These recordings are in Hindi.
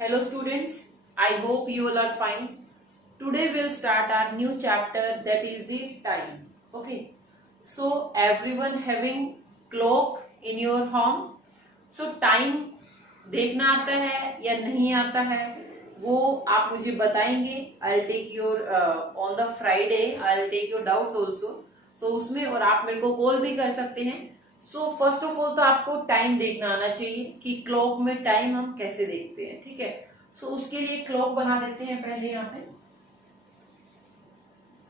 Hello students, I hope you all are fine. Today we'll start our new chapter, that is the time. Okay, so everyone having clock in your home. So time देखना आता है या नहीं आता है वो आप मुझे बताएंगे. I'll take your on the Friday I'll take your doubts also. So उसमें और आप मेरे को कॉल भी कर सकते हैं. सो फर्स्ट ऑफ ऑल तो आपको टाइम देखना आना चाहिए कि क्लॉक में टाइम हम कैसे देखते हैं. ठीक है, सो उसके लिए क्लॉक बना देते हैं पहले यहाँ पे.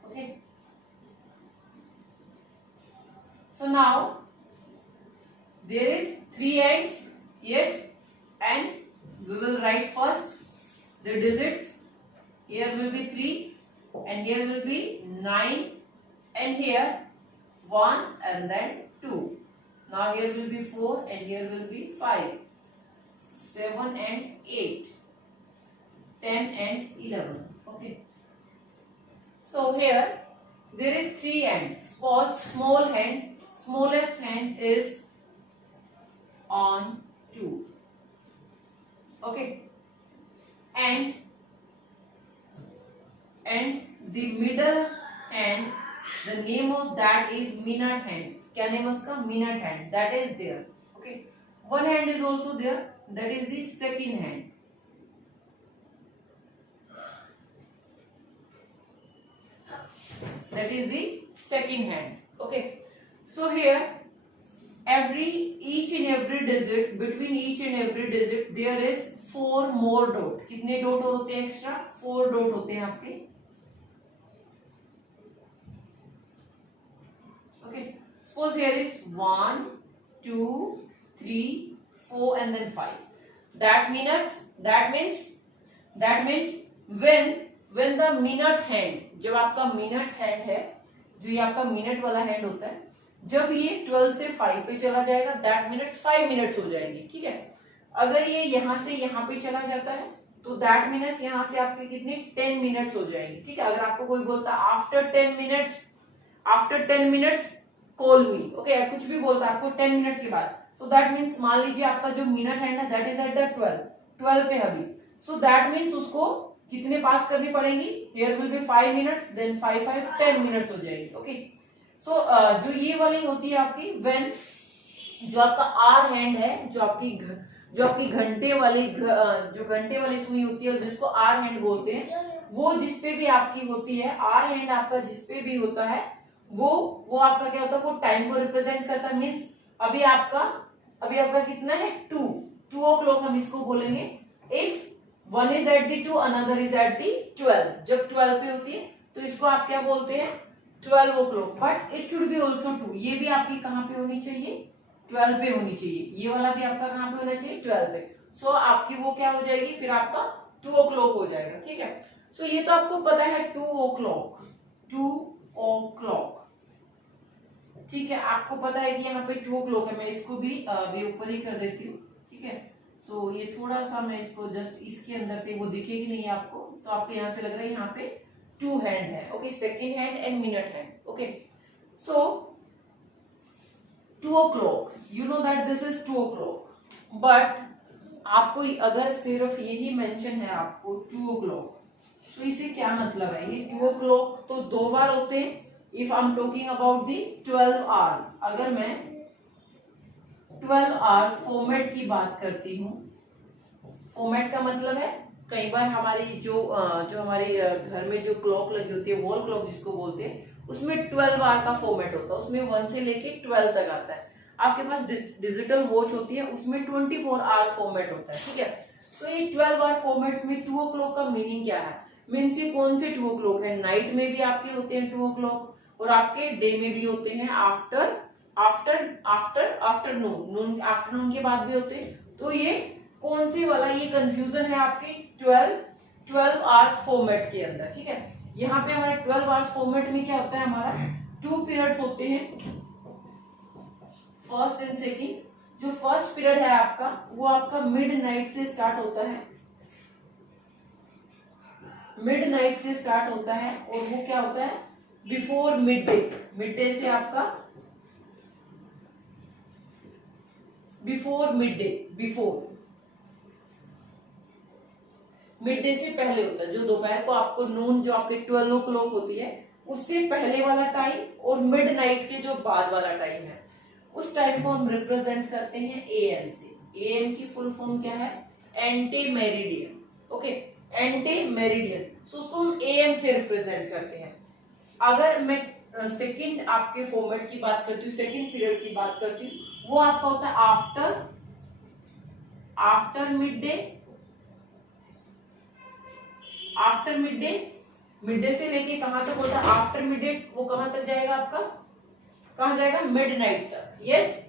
Okay, so now there is 3 ends. Yes, and we will write first the digits. Here will be 3 and here will be 9 and here 1 and then 2. Now here will be 4 and here will be 5, 7 and 8, 10 and 11. Okay. So here there is 3 hands. Small hand, smallest hand is on 2. Okay. And the middle hand, the name of that is minute hand. क्या name है उसका? Minute hand. That is there. Okay. One hand is also there. That is the second hand. That is the second hand. Okay. So here, each and every digit, between each and every digit, there is 4 more dot. कितने डॉट होते हैं एक्स्ट्रा? 4 डॉट होते हैं आपके. Okay, suppose here is 1 2 3 4 and then 5. that means when the minute hand, जब आपका मिनट हैंड है, जो ये आपका मिनट वाला हैंड होता है, जब ये 12 से 5 पे चला जाएगा, दैट मिनट्स 5 मिनट्स हो जाएंगे. ठीक है, अगर ये यहां से यहां पे चला जाता है तो दैट मिनट्स यहां से आपके कितने 10 मिनट्स हो जाएंगे. ठीक है, अगर आपको कोई बोलता आफ्टर 10 मिनट्स कॉल मी, ओके, कुछ भी बोलता है आपको 10 मिनट्स के बाद, सो दैट मीन्स मान लीजिए आपका जो मिनट हैंड है दैट इज एट द 12 पे अभी, सो दैट मीन्स उसको कितने पास करनी पड़ेगी? Here will be 5 minutes, then 5 10 minutes हो जाएगी. ओके, सो जो ये वाली होती है आपकी व्हेन, जो आपका आर हैंड है, जो आपकी घंटे वाली सुई होती है जिसको आर हैंड बोलते हैं, वो जिसपे भी आपकी होती है, आर हैंड आपका जिसपे भी होता है, वो आपका क्या होता है? वो टाइम को रिप्रेजेंट करता है. मीन्स अभी आपका कितना है? 2 o'clock हम इसको बोलेंगे. If one is at the 2, another is at the 12. जब 12 पे होती है तो इसको आप क्या बोलते हैं? 12 o'clock. But it should be also 2. ये भी आपकी कहां पे होनी चाहिए? 12 पे होनी चाहिए. ये वाला भी आपका कहां पे होना चाहिए? 12 पे. सो आपकी वो क्या हो जाएगी? फिर आपका 2 o'clock हो जाएगा. ठीक है, सो ये तो आपको पता है 2 o'clock. ठीक है, आपको पता है कि यहाँ पे 2 o'clock है. मैं इसको भी ऊपर ही कर देती हूँ. ठीक है, सो ये थोड़ा सा मैं इसको जस्ट इसके अंदर से, वो दिखेगी नहीं आपको, तो आपको यहाँ से लग रहा है यहाँ पे 2 हैंड है. Okay, second hand and minute hand. Okay, so 2 o'clock, you know that this is 2 o'clock. But आपको अगर सिर्फ यही मेंशन है आपको 2 o'clock, तो इसे क्या मतलब है? ये 2 o'clock तो 2 बार होते हैं. If I am talking about the 12 hours, अगर मैं 12 hours फॉर्मेट की बात करती हूँ, फॉर्मेट का मतलब है कई बार हमारी जो हमारे घर में जो क्लॉक लगी होती है, वॉल क्लॉक जिसको बोलते हैं, उसमें 12 आवर का फॉर्मेट होता है. उसमें 1 से लेके 12 तक आता है. आपके पास डिजिटल वॉच होती है, उसमें 24 आवर्स फॉर्मेट होता है. ठीक है, तो ये 12 आवर फॉर्मेट्स में 2 o'clock का मीनिंग क्या है? मीन्स ये कौन से 2 o'clock है? नाइट में भी आपके होते हैं 2 o'clock और आपके डे में भी होते हैं. आफ्टरनून के बाद भी होते हैं. तो ये कौन सी वाला, ये कंफ्यूजन है आपके 12 आवर्स फॉर्मेट के अंदर. ठीक है, यहाँ पे हमारे 12 आवर्स फॉर्मेट में क्या होता है? हमारा 2 पीरियड्स होते हैं, फर्स्ट एंड सेकेंड. जो फर्स्ट पीरियड है आपका, वो आपका मिडनाइट से स्टार्ट होता है. और वो क्या होता है? बिफोर मिड डे से आपका बिफोर मिड डे से पहले होता है, जो दोपहर को आपको नून जो आपके 12 o'clock होती है उससे पहले वाला टाइम, और मिड नाइट के जो बाद वाला टाइम है उस टाइम को हम रिप्रेजेंट करते हैं एएम से। एएम की फुल फॉर्म क्या है? Anti meridian. Okay, anti meridian, so उसको हम एएम से रिप्रेजेंट करते हैं। अगर मैं सेकंड आपके फॉर्मेट की बात करती हूँ, सेकंड पीरियड की बात करती हूँ, वो आपका होता है after mid day. After mid day से लेके कहां तक होता है? आफ्टर मिड डे वो कहां तक जाएगा आपका? कहां जाएगा? मिडनाइट तक। यस,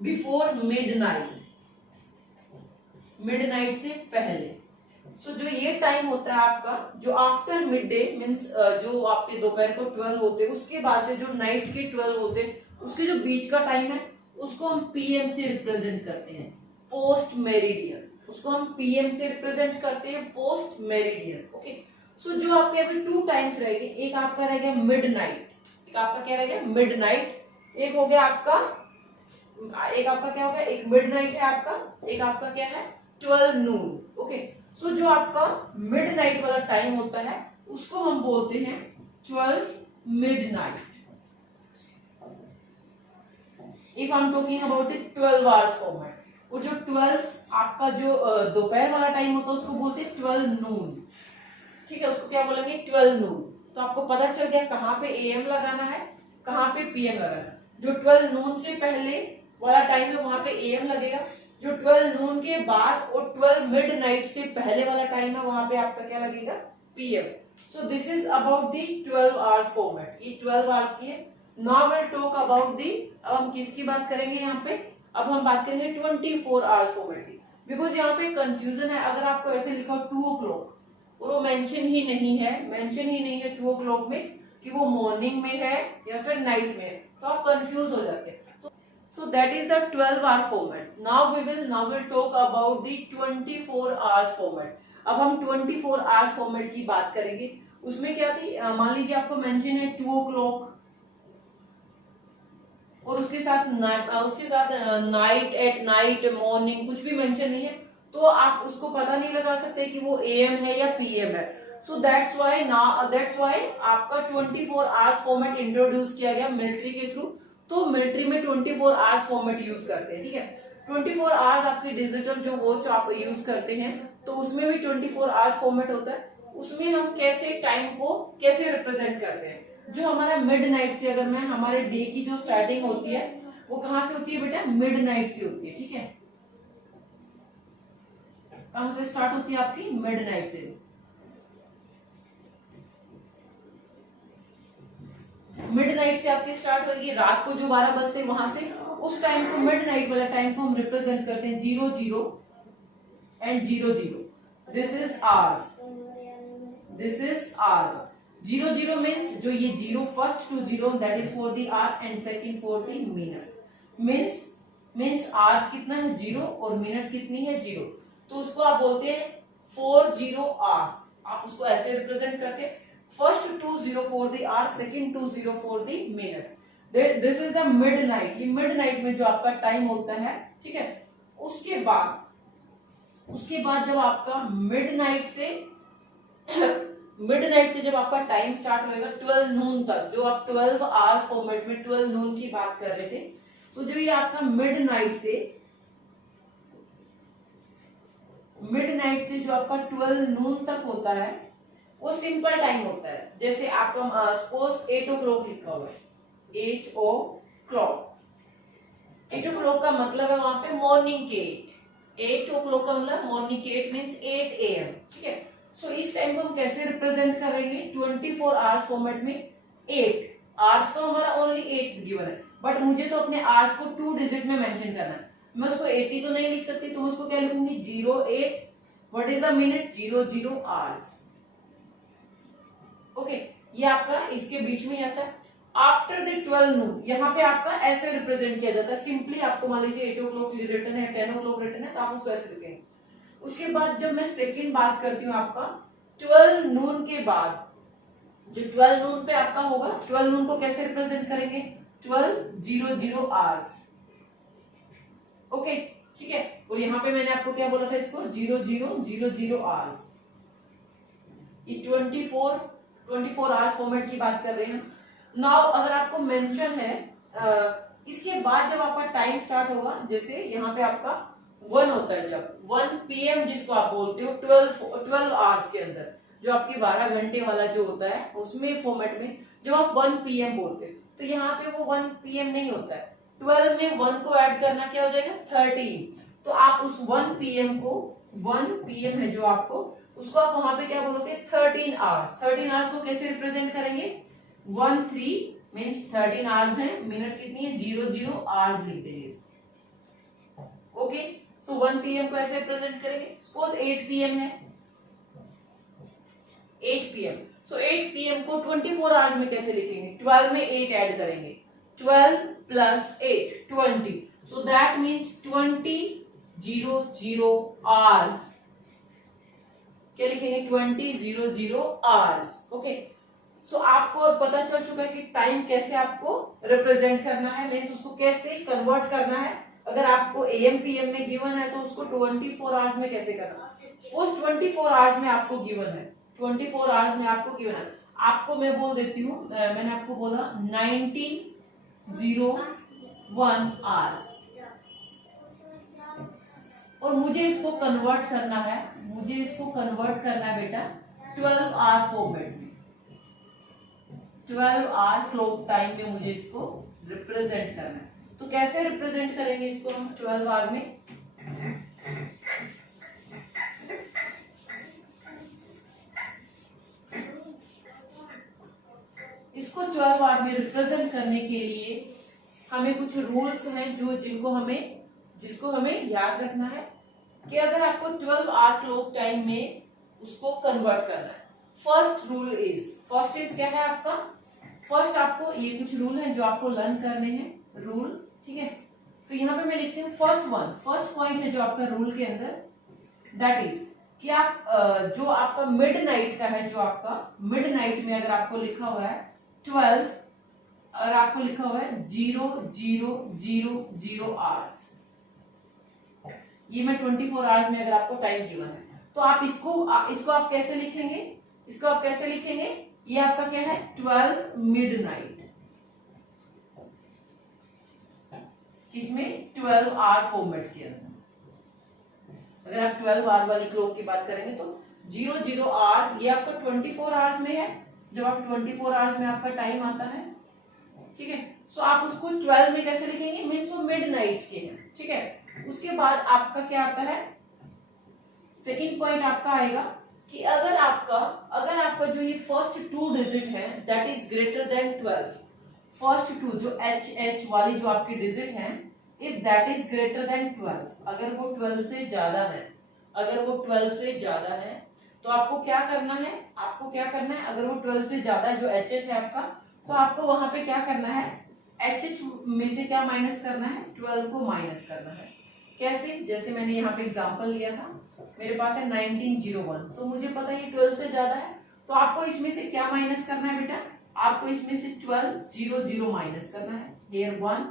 बिफोर मिडनाइट, मिडनाइट से पहले। सो जो ये टाइम होता है आपका, जो आफ्टर मिड डे मीन्स जो आपके दोपहर को 12 होते हैं, उसके बाद से जो नाइट के 12 होते हैं, उसके जो बीच का टाइम है उसको हम पीएम से रिप्रेजेंट करते हैं, पोस्ट मेरिडियन। उसको हम पीएम से रिप्रेजेंट करते हैं, पोस्ट मेरिडियन। ओके, सो जो आपके अभी 2 टाइम्स रहेंगे, एक आपका रह गया मिडनाइट, एक आपका क्या रह गया? मिडनाइट। एक हो गया आपका, एक आपका क्या हो गया? एक मिडनाइट है आपका, एक आपका क्या है? 12 नून। ओके, सो जो आपका मिडनाइट वाला टाइम होता है उसको हम बोलते हैं 12 midnight. If I am talking about the 12 hours format, और जो 12 आपका जो दोपहर वाला टाइम होता है उसको बोलते हैं 12 नून। ठीक है, उसको क्या बोलेंगे? 12 नून। तो आपको पता चल गया कहाँ पे एएम लगाना है, कहाँ पे पीएम लगाना है। जो 12 नून से पहले वाला टाइम है वहां पे एएम लगेगा, जो 12 नून के बाद और 12 मिडनाइट से पहले वाला टाइम है वहां पे आपका क्या लगेगा? PM. So this is about the 12 hours format, ये 12 आवर्स की है। Now will talk about the, अब हम किसकी बात करेंगे यहाँ पे? अब हम बात करेंगे 24 आवर्स फॉर्मेट की, बिकॉज यहाँ पे कंफ्यूजन है। अगर आपको ऐसे लिखा 2 o'clock और वो मेंशन ही नहीं है 2 o'clock में कि वो मॉर्निंग में है या फिर नाइट में है, तो आप कंफ्यूज हो जाते हैं। So that is the 12 hour format. Now we will talk about the 24 hours format. अब हम 24 hours format की बात करेंगे। उसमें क्या थी? मान लीजिए आपको मेंशन है 2 o'clock और उसके साथ नाइट, एट नाइट, मॉर्निंग, कुछ भी मेंशन नहीं है, तो आप उसको पता नहीं लगा सकते कि वो एएम है या पीएम है। सो दैट्स व्हाई आपका 24 आवर्स फॉर्मेट इंट्रोड्यूस किया गया मिलिट्री के थ्रू। तो मिलिट्री में 24 आवर्स फॉर्मेट यूज करते हैं। ठीक है, 24 आवर्स आपकी डिजिटल जो वॉच आप यूज करते हैं तो उसमें भी 24 आवर्स फॉर्मेट होता है। उसमें हम कैसे टाइम को कैसे रिप्रेजेंट करते हैं? जो हमारा मिडनाइट से, अगर मैं हमारे डे की जो स्टार्टिंग होती है वो कहां से होती है बेटा? मिडनाइट से होती है। ठीक है, कहां से स्टार्ट होती है आपकी? मिडनाइट से। मिडनाइट से आपकी स्टार्ट होगी, रात को जो 12 बजते हैं वहां से, उस टाइम को, मिडनाइट वाला टाइम को हम रिप्रेजेंट करते हैं 00 and 00। This is hours, this is hours. 00 means जो ये 0 first two 0 that is for the hour and second for the minute. Means hours कितना है? 0 और मिनट कितनी है? 0। तो उसको आप बोलते हैं 40 आवर्स। आप उसको ऐसे रिप्रेजेंट करते हैं, first 20 for the hour, second 20 for the minute. This is the midnight. ये मिडनाइट में जो आपका टाइम होता है, ठीक है, उसके बाद जब आपका मिडनाइट से जब आपका टाइम स्टार्ट होएगा 12 नून तक, जो आप 12 आवर्स फॉर्मेट में 12 नून की बात कर रहे थे, तो जो ये आपका मिडनाइट से जो आपका 12 नून तक होता है वो सिंपल टाइम होता है। जैसे आपका सपोज 8 o'clock लिखा हुआ है, 8 o'clock का मतलब है वहां पे मॉर्निंग के 8 o'clock का मतलब मॉर्निंग के 8 मीन्स 8 AM। ठीक है, सो इस टाइम को हम कैसे रिप्रेजेंट करेंगे? 24 आवर्स फॉर्मेट में 8 आवर्स, तो हमारा ओनली 8 गिवन है, बट मुझे तो अपने आवर्स को 2 डिजिट में मेंशन करना है। मैं उसको 80 तो नहीं लिख सकती, तो मैं उसको क्या लिखूंगी? 08, what is the minute? 00 hours. Okay, ये आपका इसके बीच में आता है। आफ्टर द 12 नून, यहाँ पे आपका ऐसे रिप्रेजेंट किया जाता है। सिंपली आपको मान लीजिए 8 o'clock रिटर्न है, 10 o'clock रिटर्न है, तो आप उसको ऐसे लिखेंगे। उसके बाद जब मैं सेकंड बात करती हूँ आपका 12 नून के बाद, जो 12 नून पे आपका होगा, 12 नून को कैसे रिप्रेजेंट करेंगे? 12:00 आवर्स। ओके, ठीक है, और यहाँ पे मैंने आपको क्या बोला था इसको 0000 आवर्स। ये 24 आवर्स फॉर्मेट की बात कर रहे हैं। नाउ अगर आपको मेंशन है इसके बाद जब आपका टाइम स्टार्ट होगा, जैसे यहाँ पे आपका 1 होता है, जब 1 PM जिसको आप बोलते हो 12 आवर्स के अंदर, जो आपके 12 घंटे वाला जो होता है उसमें फॉर्मेट में जब आप 1 PM बोलते हो तो यहाँ पे वो 1 PM नहीं होता है, 12 में 1 को ऐड करना क्या हो जाएगा 13। तो आप उस 1 PM को 1 PM है जो आपको उसको आप वहां पे क्या बोलोगे 13 आवर्स। 13 आवर्स को कैसे रिप्रेजेंट करेंगे 13 मीन्स 13 आवर्स है, मिनट कितनी है 00 आवर्स लिख देंगे इसको। ओके, सो 1 PM को ऐसे रिप्रेजेंट करेंगे। सपोज 8 PM है, 8 PM, सो 8 PM को 24 आवर्स में कैसे लिखेंगे 12 में 8 ऐड करेंगे, 12 plus 8 20, so that means 20 hours. क्या लिखेंगे 20 आवर्स। ओके, सो आपको अब पता चल चुका है कि टाइम कैसे आपको रिप्रेजेंट करना है, मीन्स उसको कैसे कन्वर्ट करना है। अगर आपको AM PM में गिवन है तो उसको 24 आवर्स में कैसे करना है। सपोज 24 आवर्स में आपको गिवन है, 24 आवर्स में आपको गिवन है, आपको मैं बोल देती हूँ, मैंने आपको बोला 1901 आवर्स, और मुझे इसको कन्वर्ट करना है, मुझे इसको कन्वर्ट करना है बेटा 12 आवर फॉर्मेट में, 12 आवर क्लॉक टाइम में मुझे इसको रिप्रेजेंट करना है। तो कैसे रिप्रेजेंट करेंगे इसको हम 12 आवर में, इसको 12 आवर में रिप्रेजेंट करने के लिए हमें कुछ रूल्स हैं जिसको हमें याद रखना है कि अगर आपको 12 आवर क्लॉक टाइम में उसको कन्वर्ट करना है। फर्स्ट इज क्या है आपका, फर्स्ट आपको ये कुछ रूल है जो आपको लर्न करने हैं, रूल, ठीक है। तो यहाँ पे मैं लिखती हूँ फर्स्ट पॉइंट है जो आपका रूल के अंदर, दैट इज कि आप जो आपका मिडनाइट का है, जो आपका मिडनाइट में अगर आपको लिखा हुआ है 12, अगर आपको लिखा हुआ है 0000 आवर्स, ये मैं 24 आवर्स में अगर आपको टाइम गिवन है तो आप इसको आप कैसे लिखेंगे, इसको आप कैसे लिखेंगे, ये आपका क्या है 12 मिडनाइट, इसमें 12 आवर फॉर्मेट के अंदर। अगर आप 12 आवर वाली क्लॉक की बात करेंगे तो 00 आवर्स ये आपका 24 आवर्स में है, जब आप 24 आवर्स में आपका टाइम आता है, ठीक है। सो आप उसको 12 में कैसे लिखेंगे, मीन्स वो मिडनाइट के हैं, ठीक है। उसके बाद आपका क्या आता है, सेकंड पॉइंट आपका आएगा कि अगर आपका जो ये फर्स्ट 2 डिजिट है that is greater than 12, first 2 जो HH वाली जो आपकी डिजिट है, if that is greater than 12, अगर वो 12 से ज्यादा है, तो आपको क्या करना है, अगर वो 12 से ज्यादा है जो HH है आपका, तो आपको वहां पे क्या करना है, HH में से क्या माइनस करना है, 12 को माइनस करना है। कैसे, जैसे मैंने यहाँ पे एग्जांपल लिया था, मेरे पास है 1901, सो मुझे पता है ये 12 से ज्यादा है, तो आपको इसमें से क्या माइनस करना है बेटा, आपको इसमें से 12 माइनस करना है, here 1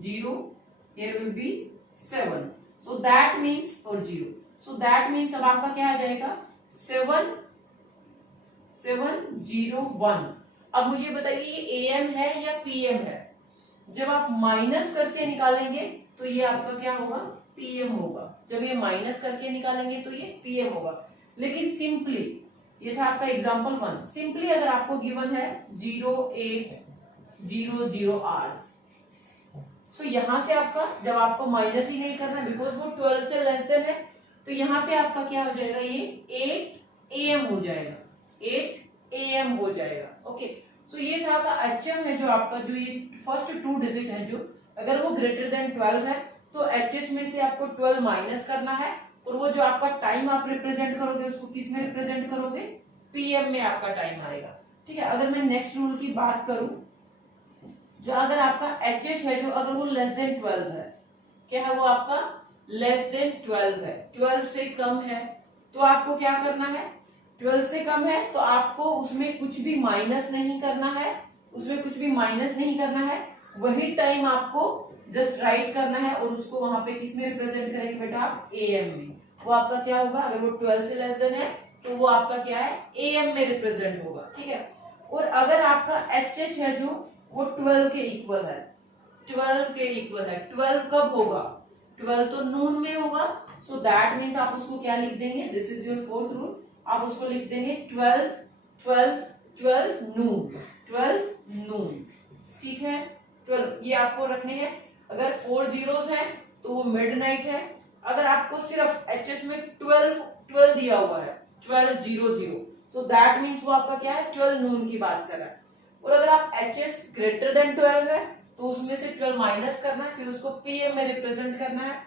0, here will be 7, so that means और 0, so that means अब आपका क्या आ जाएगा 701। अब मुझे बताइए ये AM है या PM है, जब आप माइनस करके निकालेंगे तो ये आपका क्या होगा PM होगा, जब ये माइनस करके निकालेंगे तो ये PM होगा। लेकिन सिंपली ये था आपका एग्जांपल 1, सिंपली अगर आपको गिवन है 0800 आवर्स, सो यहां से आपका जब आपको माइनस ही नहीं करना बिकॉज वो 12 से लेस देन है, तो यहाँ पे आपका क्या हो जाएगा, ये 8 AM हो जाएगा, 8 AM हो जाएगा। ओके, सो ये था आपका HM है जो आपका जो ये फर्स्ट 2 डिजिट है, जो अगर वो ग्रेटर देन 12 है तो HH में से आपको 12 माइनस करना है, और वो जो आपका टाइम आप रिप्रेजेंट करोगे उसको किस में रिप्रेजेंट करोगे, PM में आपका टाइम आएगा, ठीक है। अगर मैं नेक्स्ट रूल की बात करूं, जो अगर आपका HH है जो अगर वो लेस देन 12 है, क्या है वो आपका लेस देन 12 है, 12 से कम है, तो आपको क्या करना है, 12 से कम है तो आपको उसमें कुछ भी माइनस नहीं करना है, वही टाइम आपको जस्ट राइट करना है और उसको वहां पे किस में रिप्रेजेंट करेंगे बेटा आप AM में। वो आपका क्या होगा, अगर वो 12 से लेस देन है तो वो आपका क्या है AM में रिप्रेजेंट होगा, ठीक है। और अगर आपका HH है जो वो 12 के इक्वल है, 12 के इक्वल है, 12 कब होगा, 12 तो नून में होगा, सो दैट मीन्स आप उसको क्या लिख देंगे, this is your fourth rule, आप उसको लिख देंगे 12 12 12 नून, 12 नून, ठीक है। 12 ये आपको रखने हैं। अगर 4 जीरोस है तो वो मिडनाइट है। अगर आपको सिर्फ एचएस में 12 दिया हुआ है, 1200, सो दैट मीन्स वो आपका क्या है 12 नून की बात कर रहा है। और अगर आप एचएस ग्रेटर देन 12 है तो उसमें से 12 माइनस करना है, फिर उसको पीएम में रिप्रेजेंट करना है।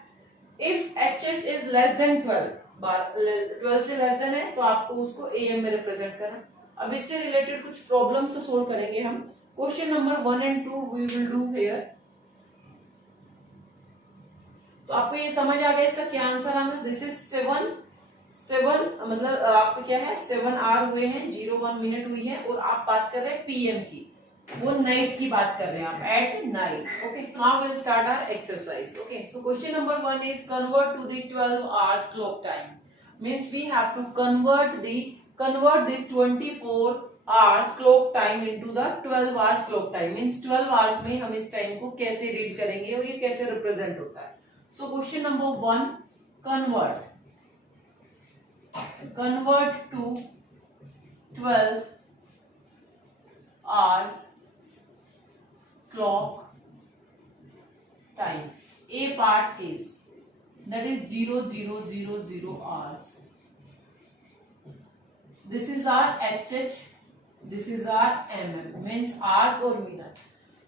If HH is less than 12 से लेस देन है तो आपको उसको एएम में रिप्रेजेंट करना है। अब इससे रिलेटेड कुछ प्रॉब्लम्स सोल्व करेंगे हम। Question number 1 and 2 we will do here. तो आपको ये समझ आ गया इसका क्या आंसर आना, दिस इज 7 मतलब आपका क्या है 7 आवर हुए हैं, 01 मिनट हुई है, और आप बात कर रहे हैं पीएम की, वो नाइट की बात कर रहे हैं आप, at night. Okay, now will start our exercise. Okay, so question number 1 is convert to the 12 hours clock time, means we have to convert this 24 hours clock time into the 12 hours clock time, means 12 hours में हम इस टाइम को कैसे रीड करेंगे और ये कैसे रिप्रेजेंट होता है। सो question number 1, convert to 12 hours clock time. A part is that is 0000 hours. This is our HH, this is our MM, means hours or minute.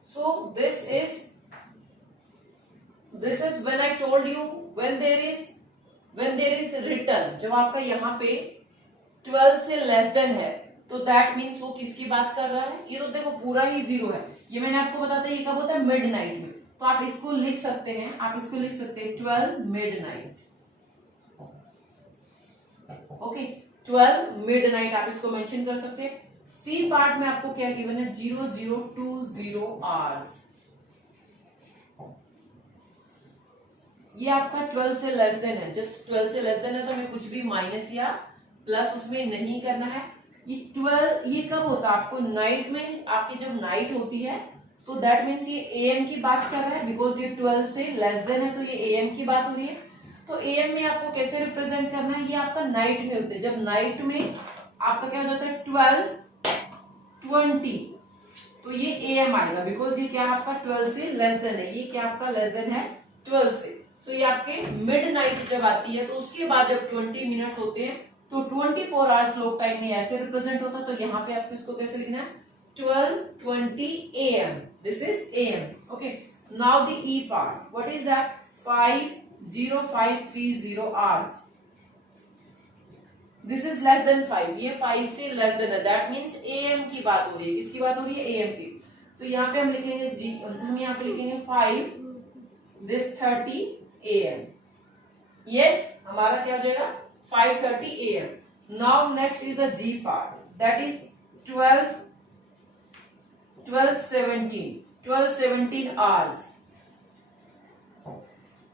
So this is when I told you when there is written, जब आपका यहाँ पे 12 से लेस देन है तो दैट मीन्स वो किसकी बात कर रहा है, ये तो देखो पूरा ही जीरो है, ये मैंने आपको बताता है ये कब होता है मिडनाइट में, तो आप इसको लिख सकते हैं, 12 मिडनाइट। ओके, 12 मिडनाइट आप इसको मेंशन कर सकते हैं। सी पार्ट में आपको क्या गिवन है 0020 आवर्स, ये आपका 12 से लेस देन है, जब 12 से लेस देन है तो हमें कुछ भी माइनस या प्लस उसमें नहीं करना है। ये 12 ये कब होता है आपको नाइट में, आपकी जब नाइट होती है तो दैट मीन्स ये एएम की बात कर रहा है, बिकॉज ये 12 से लेस देन है तो ये एएम की बात हो रही है। तो एएम में आपको कैसे रिप्रेजेंट करना है, ये आपका नाइट में होते हैं, जब नाइट में आपका क्या हो जाता है 12:20 तो ये एएम आएगा, बिकॉज ये क्या आपका 12 से लेस देन है, ये क्या आपका लेस देन है 12 से। तो ये आपके मिड नाइट जब आती है तो उसके बाद जब 20 मिनट्स होते हैं तो 24 आवर्स क्लॉक टाइम में ऐसे रिप्रेजेंट होता है। तो यहाँ पे आपको इसको कैसे लिखना है 12:20 AM, this is AM। Okay, now the E part, what is that 5:05:30 hours, this is less than 5, ये 5 से लेस देन है, दैट मीन्स AM की बात हो रही है, किसकी बात हो रही है AM की। तो यहाँ पे हम लिखेंगे हम यहाँ पे लिखेंगे 5:30 AM, यस हमारा क्या हो जाएगा 5:30 AM। Now next is the G part, that is 12:17 hours.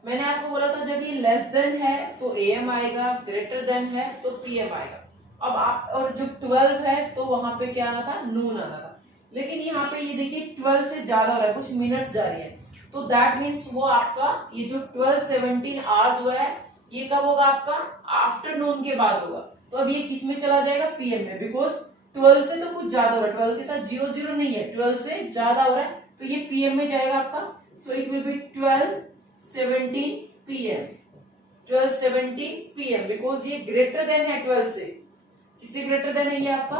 मैंने आपको बोला था जब ये लेस देन है तो AM आएगा, ग्रेटर देन है तो PM आएगा। अब आप और जो 12 है तो वहां पे क्या आना था नून आना था, लेकिन यहाँ पे ये देखिए 12 से ज्यादा हो रहा है, कुछ मिनट्स जा रही है, तो दैट मीन्स वो आपका ये जो 12:17 आवर्स हुआ है ये कब होगा आपका आफ्टरनून के बाद होगा। तो अब ये किस में चला जाएगा पीएम में, बिकॉज 12 से तो कुछ ज्यादा हो रहा है, 12 के साथ 00 नहीं है, 12 से ज्यादा हो रहा है तो ये पीएम में जाएगा आपका। So it will be 12:17 PM, 12:17 PM, because ये ग्रेटर देन है 12 से, किससे ग्रेटर देन है ये आपका,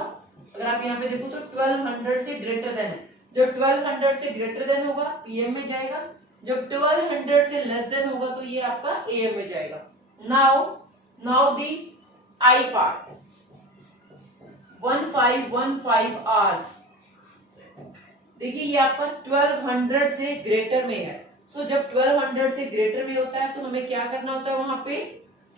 अगर आप यहाँ पे देखो तो 1200 से ग्रेटर देन है, जब 1200 से ग्रेटर देन होगा पीएम में जाएगा, जब 1200 से लेस देन होगा तो ये आपका एएम में जाएगा। Now the I part 1515 hours, देखिए ये आपका 1200 से ग्रेटर में है। सो जब 1200 से ग्रेटर में होता है तो हमें क्या करना होता है,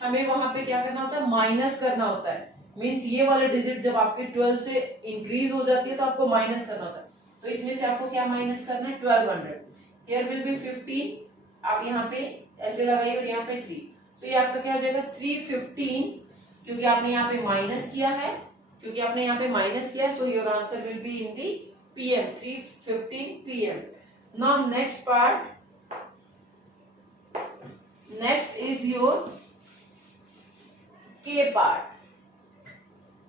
हमें वहां पे क्या करना होता है माइनस करना होता है, मीन्स ये वाले डिजिट जब आपके 12 से इंक्रीज हो जाती है तो आपको माइनस करना होता है। तो इसमें से आपको क्या माइनस करना है 1200, हियर विल बी 15, आप यहाँ पे ऐसे लगाइए और यहाँ पे 3, सो ये आपका क्या हो जाएगा 315, क्योंकि आपने यहाँ पे माइनस किया है, so your answer will be in the PM, 3:15 PM. Now next part, next is your K part.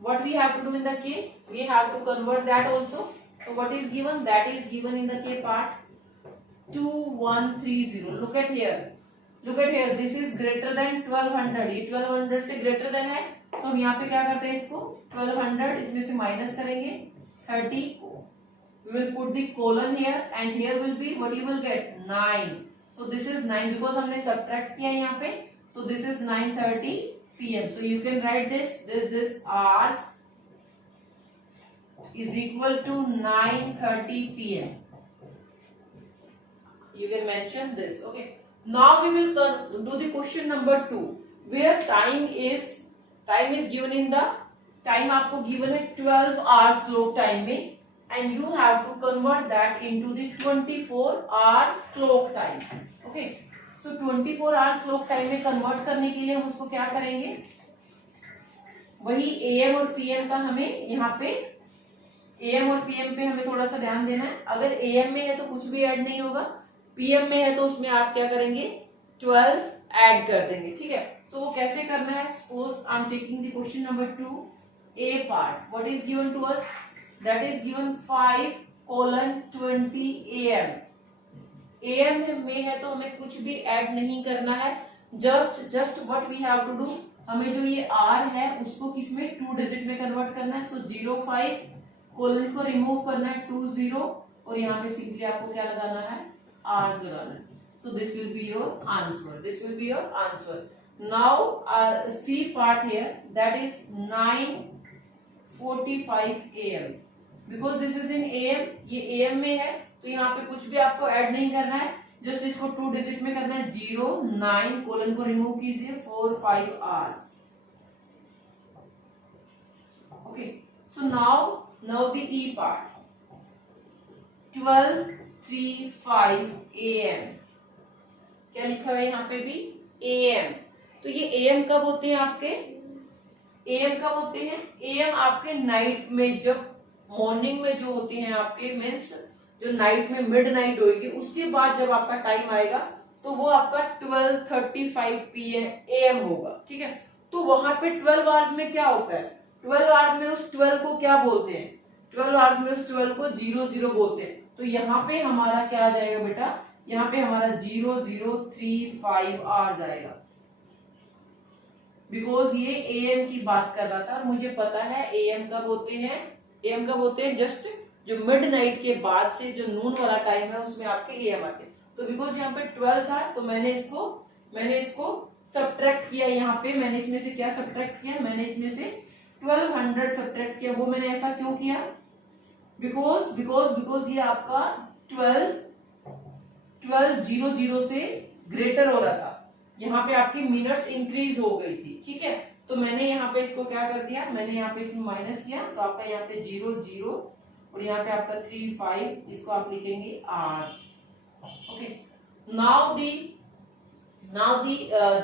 What we have to do in the K? We have to convert that also. So what is given? That is given in the K part 2130. Look at here. This is greater than 1200. ये 1200 से greater than है, तो हम यहाँ पे क्या करते हैं, इसको 1200 इसमें से माइनस करेंगे 30. We will put the colon here and here will be what you will get 9. So this is 9 because हमने subtract किया यहाँ पे. So this is 9:30 PM. So you can write this hours is equal to 9:30 PM. You can mention this. Okay. Now we will do the question number 2, where time is given in the time आपको given है 12 hours clock time में, and you have to convert that into the 24 hours clock time. Okay. So 24 hours clock time में convert करने के लिए हम उसको क्या करेंगे, वही AM और PM का हमें यहाँ पे AM और PM पे हमें थोड़ा सा ध्यान देना है. अगर AM में है तो कुछ भी ऐड नहीं होगा, PM में है तो उसमें आप क्या करेंगे 12 ऐड कर देंगे. ठीक है. सो वो कैसे करना है, suppose I am taking the question number 2 A part. What is given to us? That is given 5:20 AM. AM में है तो हमें कुछ भी ऐड नहीं करना है, just what we have to do, हमें जो ये R है उसको किसमें 2 डिजिट में कन्वर्ट करना है. सो 05 कोलन को रिमूव करना है 20 और यहाँ पे सिंपली आपको क्या लगाना है R लगाना है. So this will be your answer. Now C part here, that is 9:45 AM. Because this is in AM, ये AM में है तो यहाँ पे कुछ भी आपको ऐड नहीं करना है, जस्ट इसको 2 डिजिट में करना है. 09 कोलन को रिमूव कीजिए 45 hours. Okay. So now the E part 12:35 AM. क्या लिखा हुआ है यहाँ पे भी AM. तो ये AM कब होते हैं आपके, AM आपके नाइट में, जब मॉर्निंग में जो होते हैं आपके, मीन्स जो नाइट में मिडनाइट होगी उसके बाद जब आपका टाइम आएगा तो वो आपका 12:35 PM होगा. ठीक है. तो वहां पे 12 आवर्स में क्या होता है, 12 आवर्स में उस 12 को क्या बोलते हैं, 12 आवर्स में उस 12 को 00 बोलते हैं. तो यहाँ पे हमारा क्या आ जाएगा बेटा, यहाँ पे हमारा 0035 आवर्स आएगा, बिकॉज ये AM की बात कर रहा था और मुझे पता है AM कब होते हैं, जस्ट जो मिडनाइट के बाद से जो नून वाला टाइम है उसमें आपके AM आते हैं. तो बिकॉज यहाँ पे 12 था तो मैंने इसको सब्ट्रैक्ट किया. यहाँ पे मैंने इसमें से क्या सब्ट्रैक्ट किया, मैंने इसमें से 1200 सब्ट्रैक्ट किया. वो मैंने ऐसा क्यों किया, बिकॉज ये आपका 12:00 से ग्रेटर हो रहा था. यहाँ पे आपकी मिनट्स इंक्रीज हो गई थी. ठीक है. तो मैंने यहाँ पे इसको क्या कर दिया, मैंने यहाँ पे इसमें माइनस किया तो आपका यहाँ पे 00 और यहाँ पे आपका 35, इसको आप लिखेंगे hours. Okay. Now the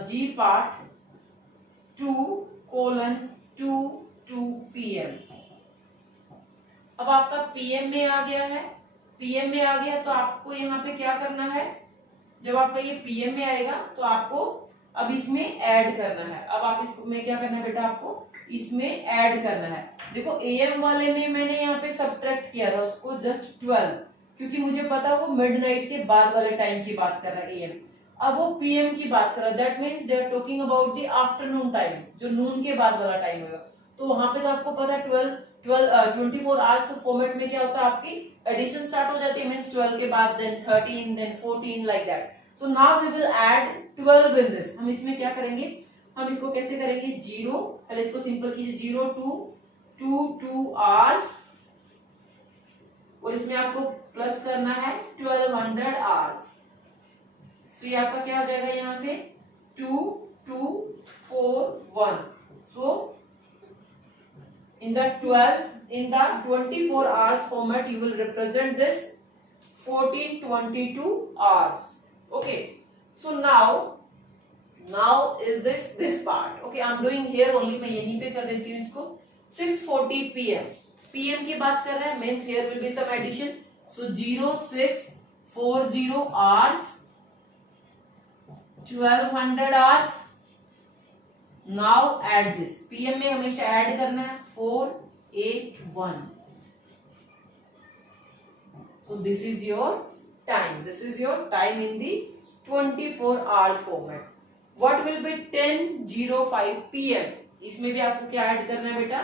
G part 2:22 PM. अब आपका PM में आ गया तो आपको यहाँ पे क्या करना है, जब आपका ये PM में आएगा तो आपको अब इसमें ऐड करना है. अब आप इसको में क्या करना है बेटा, आपको इसमें ऐड करना है. देखो AM वाले में मैंने यहाँ पे सब्ट्रैक्ट किया था उसको जस्ट 12, क्योंकि मुझे पता वो मिडनाइट के बाद वाले टाइम की बात कर रहा है AM. अब वो PM की बात कर रहा है, that means they are talking about the afternoon time, जो नून के बाद वाला टाइम होगा. तो वहां पे तो आपको पता है 24 आवर्स फॉर्मेट में क्या होता है, आपकी एडिशन स्टार्ट हो जाती है, मीन्स 12 के बाद then 13 then 14 like that. So now we will add 12 in this. हम इसमें क्या करेंगे, हम इसको कैसे करेंगे, 0, पहले इसको सिंपल कीजिए 0 to 2 आवर्स और इसमें आपको प्लस करना है 1200 आवर्स. तो ये आपका क्या हो जाएगा, यहां से 2241. सो in the 24 hours format you will represent this 1422 hours. Okay, so now is this part. Okay, I'm doing here only, मैं यहीं पे कर देती हूँ इसको. 6:40 PM. PM की बात कर रहे हैं, means here will be some addition. So 0640 hours, 1200 hours. Now add this. PM में हमेशा ऐड करना है 481. So this is your time. This is your time in the 24 hours format. What will be 10:05 PM? इसमें भी आपको क्या ऐड करना है बेटा?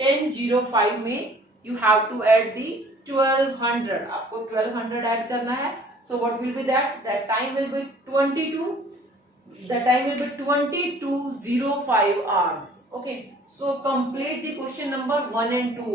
10:05 में you have to add the 1200. आपको 1200 ऐड करना है. So what will be that? That time will be 22. The time will be 22:05 hours. Okay. So complete the question number 1 and 2.